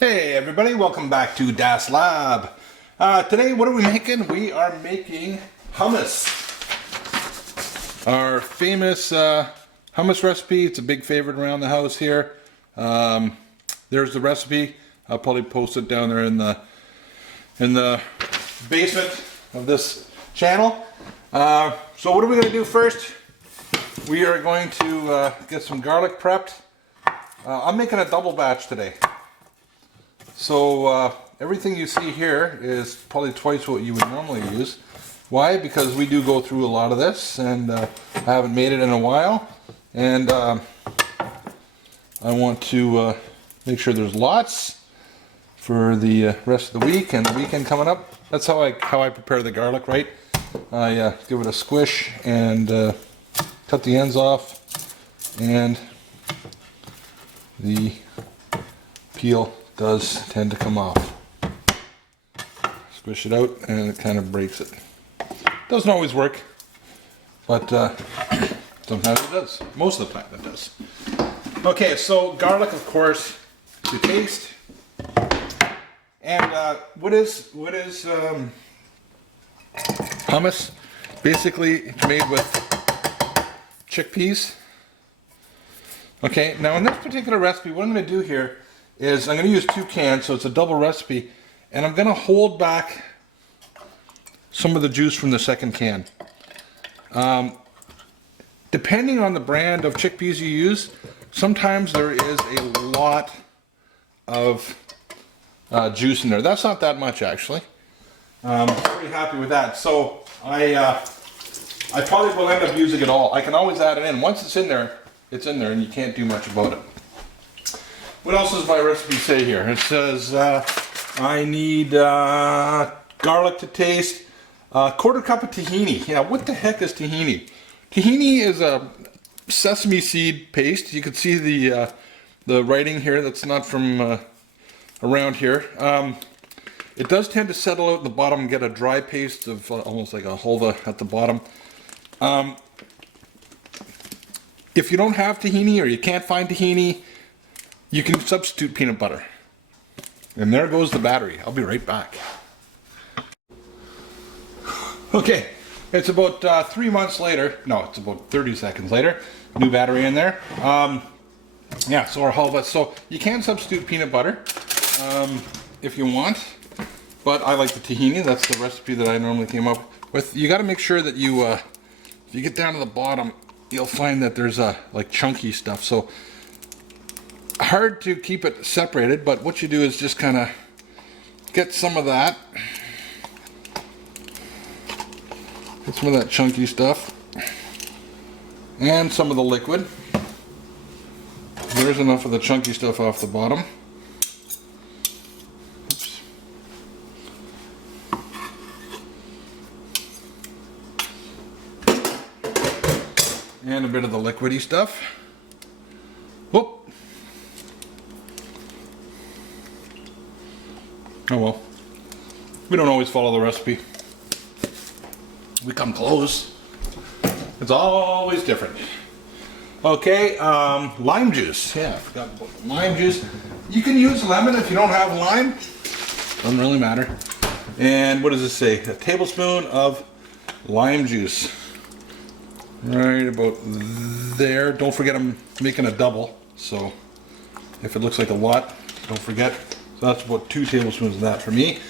Hey everybody, welcome back to DASLAB. Today, what are we making? We are making hummus. Our famous hummus recipe. It's a big favorite around the house here. There's the recipe. I'll probably post it down there in the basement of this channel. So what are we going to do first? We are going to get some garlic prepped. I'm making a double batch today. So everything you see here is probably twice what you would normally use. Why? Because we do go through a lot of this, and I haven't made it in a while, and I want to make sure there's lots for the rest of the week and the weekend coming up. That's how I prepare the garlic, right? I give it a squish and cut the ends off, and the peel does tend to come off. Squish it out and it kind of breaks it. Doesn't always work, but sometimes it does. Most of the time it does. Okay, so garlic, of course, to taste. And what is hummus? Basically, it's made with chickpeas. Okay, now in this particular recipe, what I'm going to do here is I'm going to use 2 cans, so it's a double recipe, and I'm going to hold back some of the juice from the second can. Depending on the brand of chickpeas you use, sometimes there is a lot of juice in there. That's not that much, actually. I'm pretty happy with that. So I probably will end up using it all. I can always add it in. Once it's in there, and you can't do much about it. What else does my recipe say here? It says I need garlic to taste, 1/4 cup of tahini. Yeah, what the heck is tahini? Tahini is a sesame seed paste. You can see the writing here. That's not from around here. It does tend to settle out in the bottom and get a dry paste of almost like a hulva at the bottom. If you don't have tahini or you can't find tahini, you can substitute peanut butter. And there goes the battery. I'll be right back. Okay, it's about 3 months later. No, it's about 30 seconds later. New battery in there. Yeah, so our halva. So you can substitute peanut butter if you want. But I like the tahini. That's the recipe that I normally came up with. You got to make sure that you, if you get down to the bottom, you'll find that there's like chunky stuff. So hard to keep it separated, but what you do is just kind of get some of that. Get some of that chunky stuff. And some of the liquid. There's enough of the chunky stuff off the bottom. Oops. And a bit of the liquidy stuff. Whoop. Oh well, we don't always follow the recipe. We come close. It's always different. Okay, lime juice. Yeah, I forgot about lime juice. You can use lemon if you don't have lime. Doesn't really matter. And what does it say? A tablespoon of lime juice. Right about there. Don't forget I'm making a double, so if it looks like a lot, don't forget. So that's about 2 tablespoons of that for me.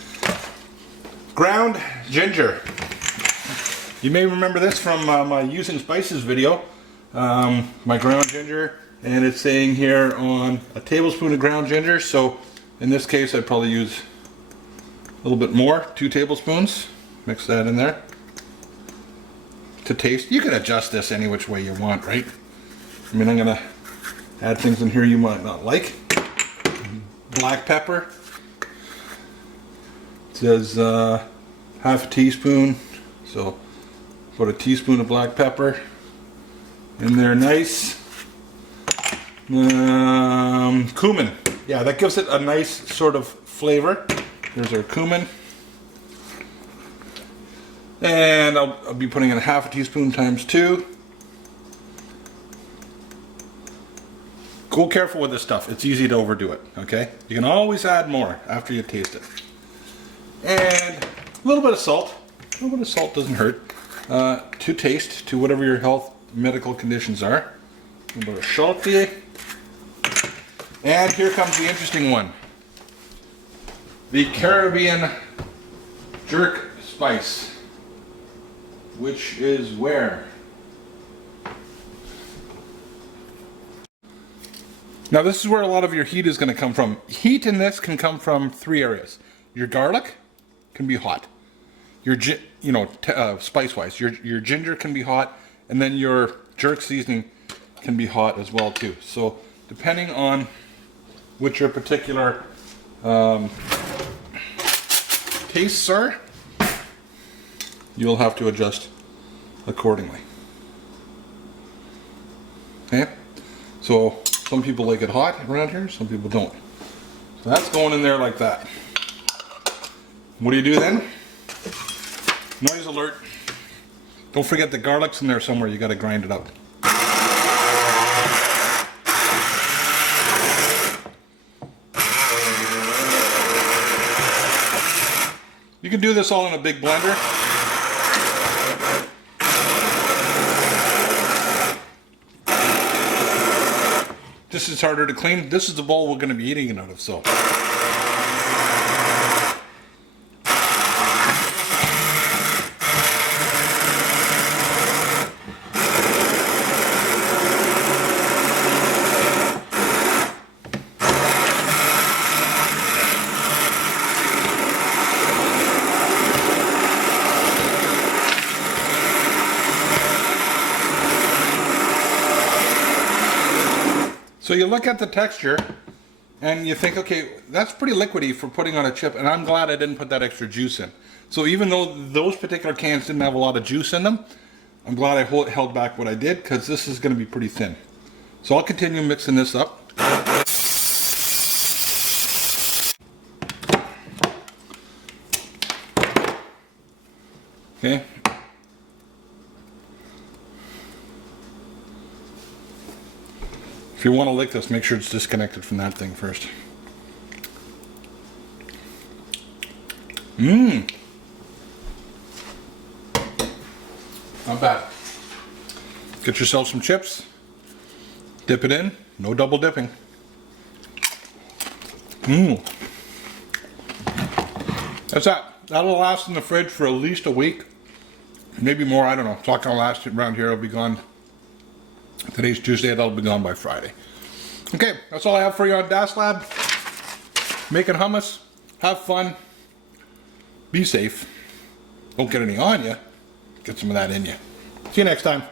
Ground ginger. You may remember this from my using spices video. My ground ginger, and it's saying here on a tablespoon of ground ginger. So in this case, I'd probably use a little bit more, 2 tablespoons. Mix that in there. To taste, you can adjust this any which way you want, right? I mean, I'm gonna add things in here you might not like. Black pepper. It says half a teaspoon, so about a teaspoon of black pepper in there. Nice. Cumin. Yeah, that gives it a nice sort of flavor. There's our cumin. And I'll be putting in half a teaspoon times 2. Go careful with this stuff. It's easy to overdo it, okay? You can always add more after you taste it. And a little bit of salt. A little bit of salt doesn't hurt. To taste, to whatever your health, medical conditions are. A little bit of salt here. And here comes the interesting one. The Caribbean jerk spice. Which is where? Now this is where a lot of your heat is going to come from. Heat in this can come from 3 areas. Your garlic can be hot. Your spice-wise, your ginger can be hot, and then your jerk seasoning can be hot as well too. So depending on what your particular tastes are, you'll have to adjust accordingly. Okay, so some people like it hot around here, some people don't. So that's going in there like that. What do you do then? Noise alert. Don't forget the garlic's in there somewhere, you gotta grind it out. You can do this all in a big blender. This is harder to clean. This is the bowl we're going to be eating it out of, so. So you look at the texture and you think, okay, that's pretty liquidy for putting on a chip, and I'm glad I didn't put that extra juice in. So even though those particular cans didn't have a lot of juice in them, I'm glad I held back what I did, because this is going to be pretty thin. So I'll continue mixing this up. Okay. If you want to lick this, make sure it's disconnected from that thing first. Mmm. Not bad. Get yourself some chips. Dip it in. No double dipping. Mmm. That's that. That'll last in the fridge for at least a week. Maybe more, I don't know. It's not going to last around here. It'll be gone. Today's Tuesday, that'll be gone by Friday. Okay, that's all I have for you on DASLAB. Making hummus. Have fun. Be safe. Don't get any on you. Get some of that in you. See you next time.